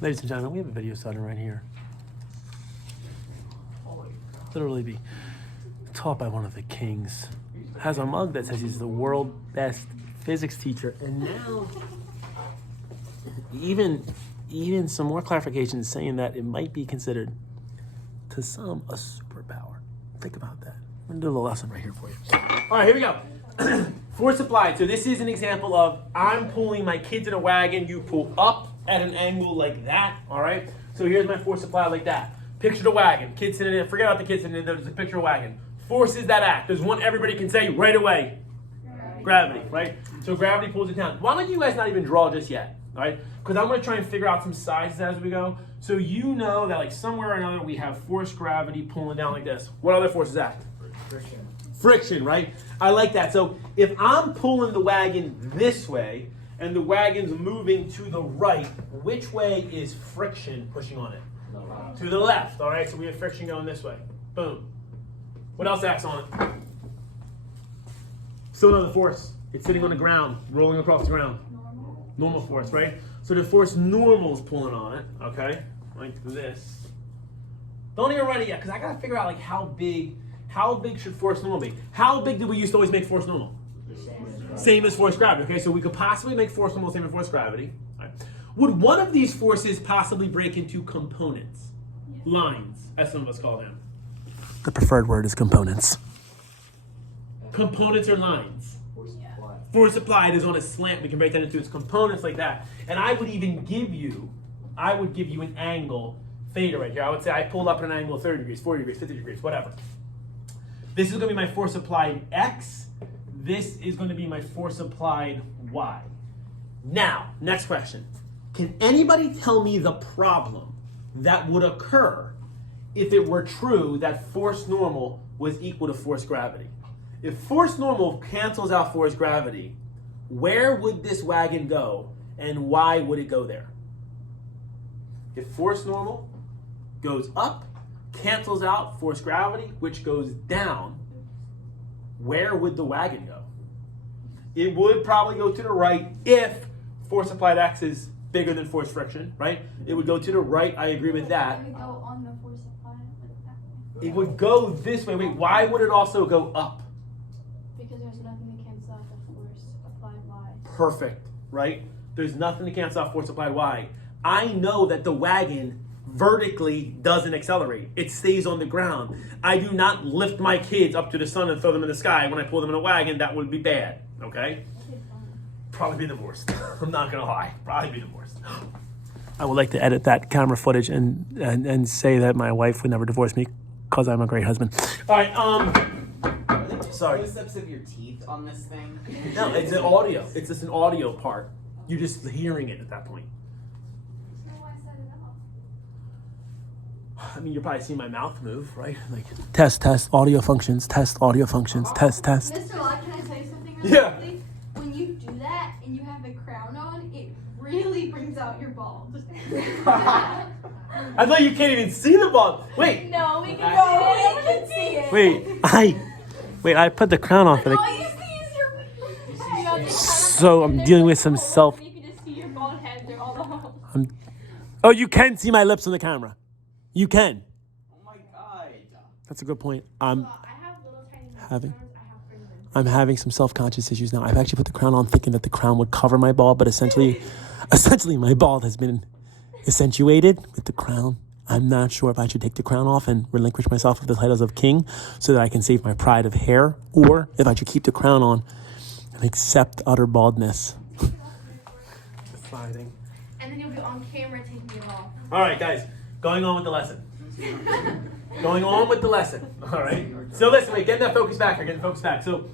Ladies and gentlemen, we have a video starting right here. Literally be taught by one of the kings. Has a mug that says he's the world's best physics teacher. And now, even some more clarifications saying that it might be considered, to some, a superpower. Think about that. I'm gonna do a little lesson right here for you. All right, here we go. Force applied. So this is an example of I'm pulling my kids in a wagon. You pull up at an angle like that, all right? So here's my force applied like that. Picture the wagon. Kids sitting in it. Forget about the kids sitting in it. There's a picture of wagon. Forces that act. There's one everybody can say right away. Gravity, right? So gravity pulls it down. Why don't you guys not even draw just yet, all right? Because I'm going to try and figure out some sizes as we go. So you know that like somewhere or another we have force gravity pulling down like this. What other forces act? Friction. Friction, right? I like that. So if I'm pulling the wagon this way and the wagon's moving to the right, which way is friction pushing on it? To the left, all right? So we have friction going this way. Boom. What else acts on it? Still another force. It's sitting on the ground, rolling across the ground. Normal force, right? So the force normal is pulling on it, okay? Like this. Don't even write it yet, because I got to figure out like how big should force normal be? How big did we used to always make force normal? Same as force gravity, okay? So we could possibly make force normal same as force gravity. All right. Would one of these forces possibly break into components? Lines, as some of us call them. The preferred word is components. Components are lines. Force applied is on a slant. We can break that into its components like that. And I would give you an angle theta right here. I would say I pulled up at an angle of 30 degrees, 40 degrees, 50 degrees, whatever. This is going to be my force applied X. This is going to be my force applied Y. Now, next question. Can anybody tell me the problem that would occur if it were true that force normal was equal to force gravity? If force normal cancels out force gravity, where would this wagon go and why would it go there? If force normal goes up, cancels out force gravity, which goes down, where would the wagon go? It would probably go to the right if force applied X is bigger than force friction, right? It would go to the right. I agree with that. It would go on the force applied like that way. It would go this way. Wait, why would it also go up? Because there's nothing to cancel out the force applied Y. Perfect, right? There's nothing to cancel out force applied Y. I know that the wagon vertically doesn't accelerate. It stays on the ground. I do not lift my kids up to the sun and throw them in the sky. When I pull them in a wagon, that would be bad, okay? Probably be divorced. I'm not gonna lie. Probably be divorced. I would like to edit that camera footage and say that my wife would never divorce me because I'm a great husband. All right, sorry. Close-ups of your teeth on this thing? No, it's an audio. It's just an audio part. You're just hearing it at that point. So why set it up? I mean, you're probably seeing my mouth move, right? Like test, audio functions, test, audio functions, test. Mr. Locke, can I tell you something really Yeah. quickly? When you do that and you have a crown on, it really brings out your balls. I thought you can't even see the ball. Wait, No, we can see it. I put the crown on for the. All you see is your. So I'm dealing with some self. You can just see your bald head through all the holes. Oh, you can see my lips on the camera. You can. Oh my god. That's a good point. I have little tiny Having- stars. I have fingers. I'm having some self-conscious issues now. I've actually put the crown on thinking that the crown would cover my bald, but essentially my bald has been accentuated with the crown. I'm not sure if I should take the crown off and relinquish myself of the titles of king so that I can save my pride of hair, or if I should keep the crown on and accept utter baldness. Deciding. And then you'll be on camera taking it off. All right, guys, going on with the lesson. All right. So listen, wait, getting that focus back here, So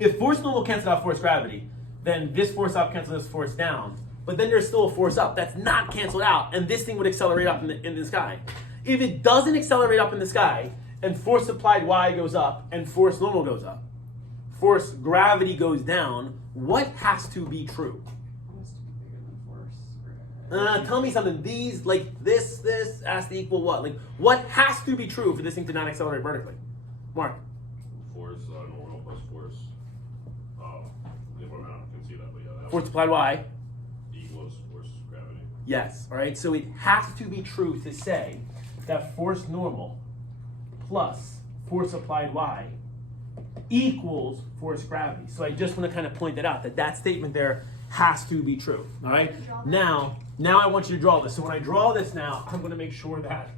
if force normal cancels out force gravity, then this force up cancels this force down. But then there's still a force up that's not canceled out, and this thing would accelerate up in the sky. If it doesn't accelerate up in the sky, and force applied Y goes up, and force normal goes up, force gravity goes down, what has to be true? Must be bigger than force. Tell me something. These, like this has to equal what? Like, what has to be true for this thing to not accelerate vertically? Mark. Force normal plus force. If I can see that, but yeah. Force applied Y. Equals force gravity. Yes, all right? So it has to be true to say that force normal plus force applied y equals force gravity. So I just want to kind of point that out, that statement there has to be true, all right? Now I want you to draw this. So when I draw this now, I'm going to make sure that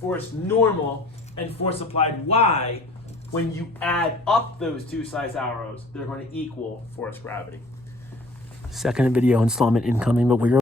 force normal and force applied y, when you add up those two size arrows, they're going to equal force gravity. Second video installment incoming, but we're